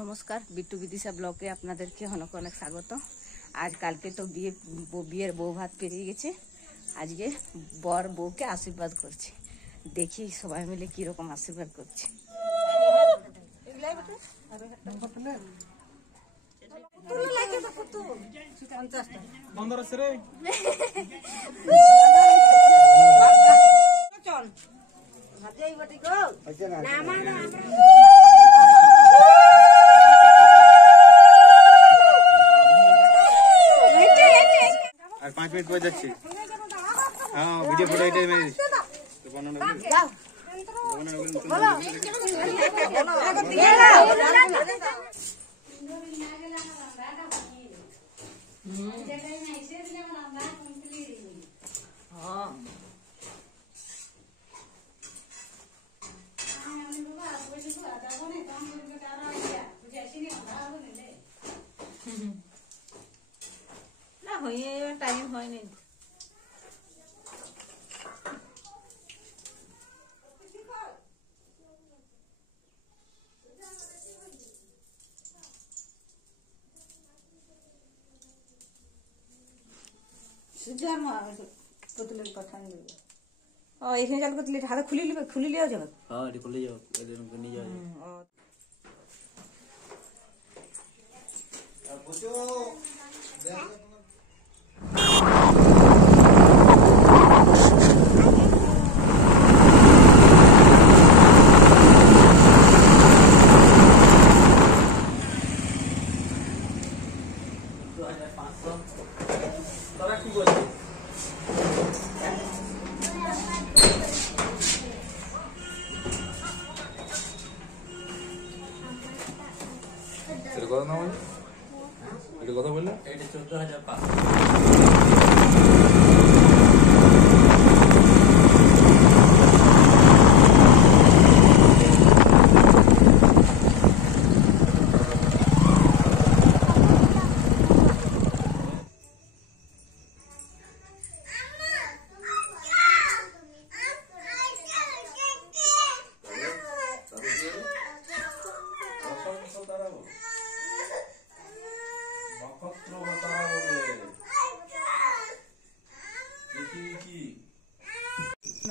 নমস্কার, বিট্টু বিদিশা ব্লগে আপনাদেরকে অনেক অনেক স্বাগত। আজ কালকে তো বিয়ের বউ ভাত পেরিয়ে গেছে। আজকে বর বউকে আশীর্বাদ করছে। দেখি সবাই মিলে কিরকম আশীর্বাদ করছে। আর 5 মিনিট পরে যাচ্ছি। হ্যাঁ, ভিডিও ফটো এটাই মেরে টাইম হয়নি। এখানে চালু করতে হাতে খুলে লিয়া যাবে। হ্যাঁ, এটা খুলে যাও, এদের নিয়ে যাও। কথা বললে এটা 14,500।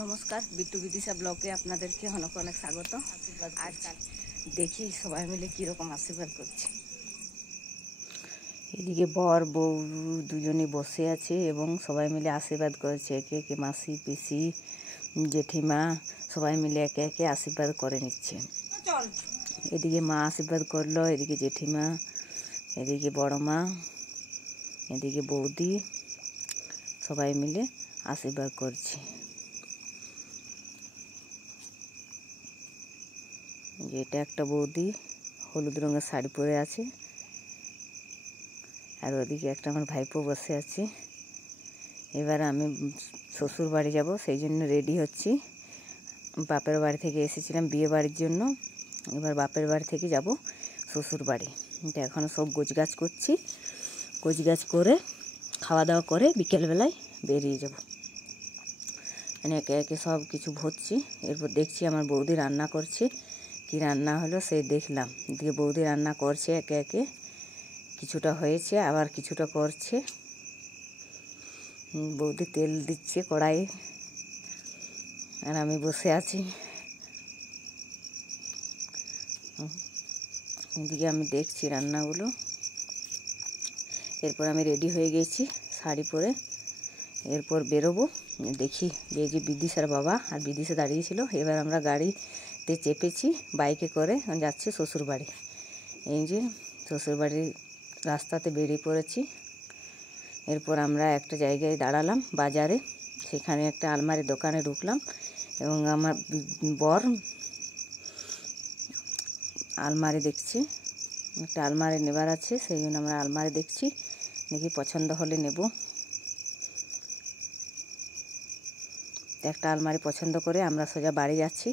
নমস্কার, বিট্টু বিদিশা ব্লগে আপনাদেরকে অনেক অনেক স্বাগত। আজ দেখি সবাই মিলে কিরকম আশীর্বাদ করছে। এদিকে বর বউ দুজনে বসে আছে এবং সবাই মিলে আশীর্বাদ করছে। একে একে মাসি, পিসি, জেঠিমা সবাই মিলে একে একে আশীর্বাদ করে নিচ্ছে। এদিকে মা আশীর্বাদ করলো, এদিকে জেঠিমা, এদিকে বড় মা, এদিকে বৌদি সবাই মিলে আশীর্বাদ করছে। এটা একটা বৌদি হলুদ রঙের শাড়ি পরে আছে, আর ওদিকে একটা আমার ভাইপো বসে আছে। এবার আমি শ্বশুর বাড়ি যাব, সেই জন্য রেডি হচ্ছি। বাপের বাড়ি থেকে এসেছিলাম বিয়ে বাড়ির জন্য, এবার বাপের বাড়ি থেকে যাব শ্বশুর বাড়ি। এখন সব গোছগাছ করছি, গোছগাছ করে খাওয়া দাওয়া করে বিকেলবেলায় বেরিয়ে যাব। মানে একে একে সব কিছু ভরছি। এরপর দেখছি আমার বৌদি রান্না করছে। কি রান্না হলো সেই দেখলাম। এদিকে বৌদি রান্না করছে, একে একে কিছুটা হয়েছে আবার কিছুটা করছে। বৌদি তেল দিচ্ছে কড়াইয়ে, আর আমি বসে আছি। এদিকে আমি দেখছি রান্নাগুলো। এরপর আমি রেডি হয়ে গেছি শাড়ি পরে। এরপর বেরোবো। দেখি যে বিদিশার বাবা আর বিদিশা দাঁড়িয়েছিল। এবার আমরা গাড়িতে চেপেছি, বাইকে করে যাচ্ছি শ্বশুর বাড়ি। এই যে শ্বশুরবাড়ির রাস্তাতে বেরিয়ে পড়েছি। এরপর আমরা একটা জায়গায় দাঁড়ালাম বাজারে, সেখানে একটা আলমারি দোকানে ঢুকলাম এবং আমার বর আলমারি দেখছি। একটা আলমারি নেবার আছে, সেই জন্য আমরা আলমারি দেখছি, দেখি পছন্দ হলে নেব। একটা আলমারি পছন্দ করে আমরা সোজা বাড়ি যাচ্ছি।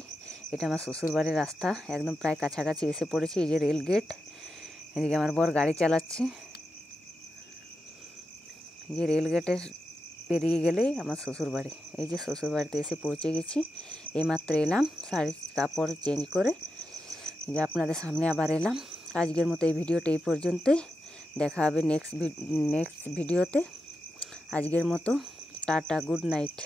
এটা আমার শ্বশুর বাড়ির রাস্তা, একদম প্রায় কাছাকাছি এসে পড়েছি। এই যে রেল গেট, এদিকে আমার বর গাড়ি চালাচ্ছে। যে রেল গেটের পেরিয়ে গেলেই আমার শ্বশুরবাড়ি। এই যে শ্বশুরবাড়িতে এসে পৌঁছে গেছি। এইমাত্র এলাম শাড়ি কাপড় চেঞ্জ করে, যে আপনাদের সামনে আবার এলাম। আজকের মতো এই ভিডিওটা এই পর্যন্তই। দেখা হবে নেক্সট ভিডিওতে। আজকের মতো টাটা, গুড নাইট।